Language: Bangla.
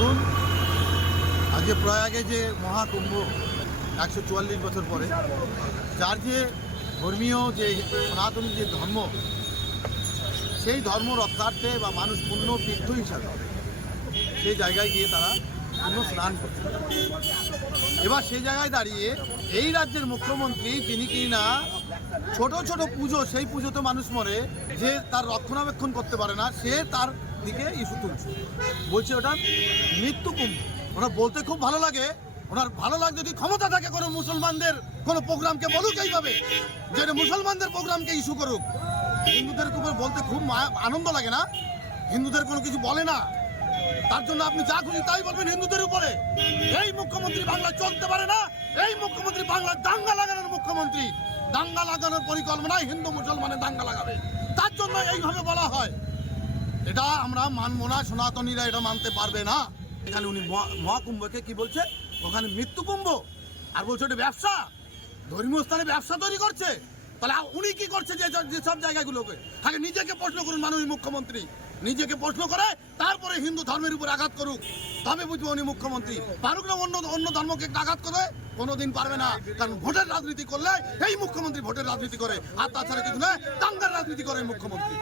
দেখুন, আজকে প্রয়াগে যে মহাকুম্ভ 144 বছর পরে, যার যে ধর্মীয় যে সনাতনী যে ধর্ম, সেই ধর্ম রক্ষার্থে বা মানুষ পুণ্য তীর্থ হিসাবে সেই জায়গায় গিয়ে তারা পুণ্য স্নান করছে। এবার সেই জায়গায় দাঁড়িয়ে এই রাজ্যের মুখ্যমন্ত্রী, যিনি কিনা ছোট ছোট পুজো, সেই পুজোতে মানুষ মরে, যে তার রক্ষণাবেক্ষণ করতে পারে না, সে তার দিকে ইস্যু তুলছে, বলছে ওটা মৃত্যু কুম্ভ। ওনার বলতে খুব ভালো লাগে, ওনার ভালো লাগে যদি ক্ষমতা থাকে কোনো মুসলমানদের কোনো প্রোগ্রামকে বলুক এইভাবে, যে মুসলমানদের প্রোগ্রামকে ইস্যু করুক। হিন্দুদের উপর বলতে খুব আনন্দ লাগে না, হিন্দুদের কোনো কিছু বলে না, তার জন্য আপনি যা খুশি তাই বলবেন হিন্দুদের উপরে। এই মুখ্যমন্ত্রী বাংলা চলতে পারে না, এই মুখ্যমন্ত্রী বাংলা দাঙ্গা লাগানোর মুখ্যমন্ত্রী, দাঙ্গা লাগানোর পরিকল্পনায় হিন্দু মুসলমানের দাঙ্গা লাগাবে, তার জন্য এইভাবে বলা হয়। এটা আমরা মানব না, সনাতনীরা এটা মানতে পারবে না। এখানে উনি মহাকুম্ভকে কি বলছে, ওখানে মৃত্যু কুম্ভ, আর বলছে ওটা ব্যবসা, ধর্মীয় স্থানে ব্যবসা তৈরি করছে। তাহলে উনি কি করছে যেসব জায়গাগুলোকে? আগে নিজেকে প্রশ্ন করুন মাননীয় মুখ্যমন্ত্রী, নিজেকে প্রশ্ন করে তারপরে হিন্দু ধর্মের উপর আঘাত করুক, তবে বুঝবো উনি মুখ্যমন্ত্রী। পারুক না অন্য ধর্মকে আঘাত করে? কোনোদিন পারবে না, কারণ ভোটের রাজনীতি করলে এই মুখ্যমন্ত্রী ভোটের রাজনীতি করে, আর তাছাড়া কিছু না, দাঙ্গার রাজনীতি করে মুখ্যমন্ত্রী।